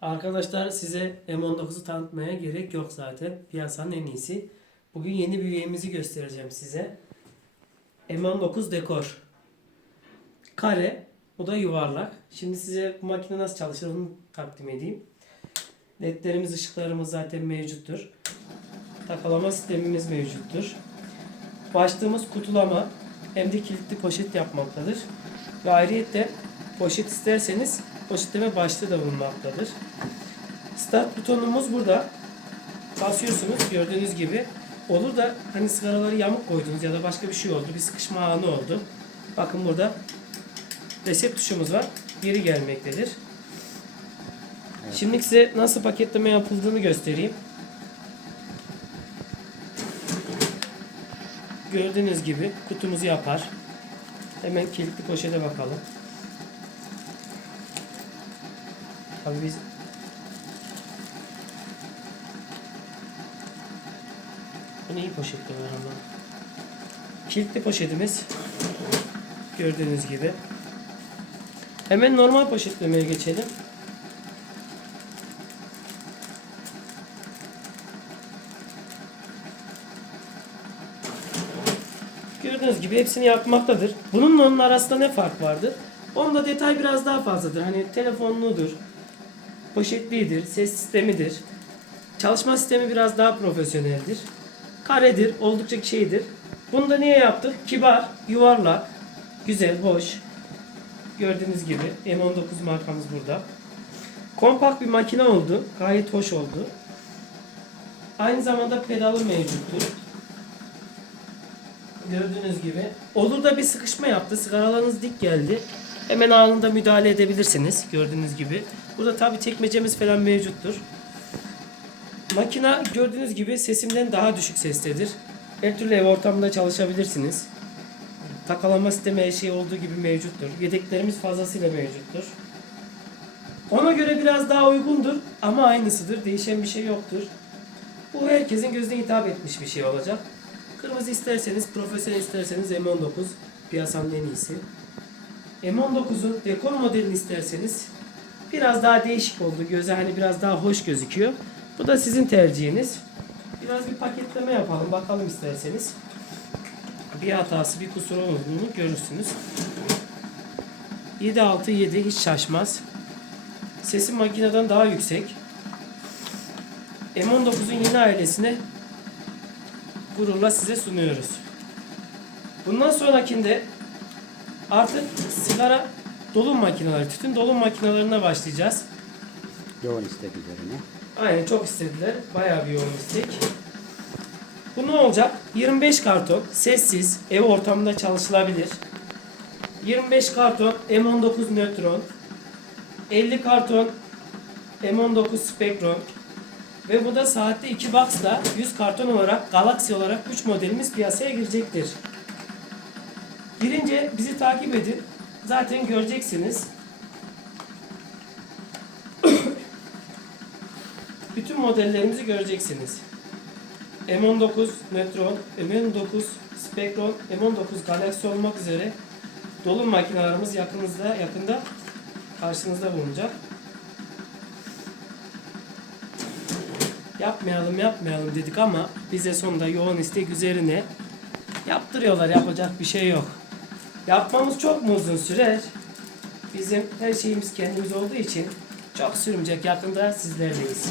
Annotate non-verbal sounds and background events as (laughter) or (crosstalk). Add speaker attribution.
Speaker 1: Arkadaşlar size M19'u tanıtmaya gerek yok zaten. Piyasanın en iyisi. Bugün yeni bir üyemizi göstereceğim size. M19 dekor. Kare. Bu da yuvarlak. Şimdi size bu makine nasıl çalışır onu takdim edeyim. Ledlerimiz, ışıklarımız zaten mevcuttur. Takalama sistemimiz mevcuttur. Başlığımız kutulama hem de kilitli poşet yapmaktadır. Ve ayrıyetten poşet isterseniz poşetleme başlığı da bulunmaktadır. Start butonumuz burada. Basıyorsunuz gördüğünüz gibi. Olur da hani sigaraları yamuk koydunuz ya da başka bir şey oldu. Bir sıkışma anı oldu. Bakın burada reset tuşumuz var. Geri gelmektedir. Şimdi size nasıl paketleme yapıldığını göstereyim. Gördüğünüz gibi kutumuzu yapar. Hemen kilitli poşete bakalım. Tabii biz Bunu iyi poşetle ama. Kilitli poşetimiz gördüğünüz gibi. Hemen normal poşetlemeye geçelim. Gördüğünüz gibi hepsini yapmaktadır. Bununla onun arasında ne fark vardır? Onda detay biraz daha fazladır. Hani telefonludur, poşetlidir, ses sistemidir. Çalışma sistemi biraz daha profesyoneldir. Karedir, oldukça şeydir. Bunu da niye yaptık? Kibar, yuvarlak, güzel, hoş. Gördüğünüz gibi M19 markamız burada. Kompakt bir makine oldu. Gayet hoş oldu. Aynı zamanda pedalı mevcuttur. Gördüğünüz gibi. Olur da bir sıkışma yaptı. Sigaralarınız dik geldi. Hemen anında müdahale edebilirsiniz. Gördüğünüz gibi. Burada tabi çekmecemiz falan mevcuttur. Makina gördüğünüz gibi sesimden daha düşük sestedir. Her türlü ev ortamında çalışabilirsiniz. Takalama sistemi her şey olduğu gibi mevcuttur. Yedeklerimiz fazlasıyla mevcuttur. Ona göre biraz daha uygundur ama aynısıdır. Değişen bir şey yoktur. Bu herkesin gözüne hitap etmiş bir şey olacak. Kırmızı isterseniz, profesyonel isterseniz M19 piyasanın en iyisi. M19'un dekor modelini isterseniz biraz daha değişik oldu. Göze hani biraz daha hoş gözüküyor. Bu da sizin tercihiniz. Biraz bir paketleme yapalım. Bakalım isterseniz. Bir hatası, bir kusuru olduğunu görürsünüz. 7.6.7 hiç şaşmaz. Sesi makineden daha yüksek. M19'un yeni ailesine gururla size sunuyoruz. Bundan sonrakinde artık sigara dolum makineleri, tütün dolum makinelerine başlayacağız.
Speaker 2: Yoğun istek üzerine.
Speaker 1: Aynen çok istediler. Bayağı bir yoğun istek. Bu ne olacak? 25 karton sessiz ev ortamında çalışılabilir. 25 karton M19 nötron. 50 karton M19 spektron. Ve bu da saatte 2 box'la 100 karton olarak Galaxy olarak 3 modelimiz piyasaya girecektir. Girince bizi takip edin. Zaten göreceksiniz. (coughs) Bütün modellerimizi göreceksiniz. M19 Neutron, M19 Spectron, M19 Galaxy olmak üzere dolum makinelerimiz yakınızda yakında karşınızda bulunacak. Yapmayalım yapmayalım dedik ama bize sonunda yoğun istek üzerine yaptırıyorlar yapacak bir şey yok. Yapmamız çok mu uzun sürer? Bizim her şeyimiz kendimiz olduğu için çok sürmeyecek yakında sizlerleyiz.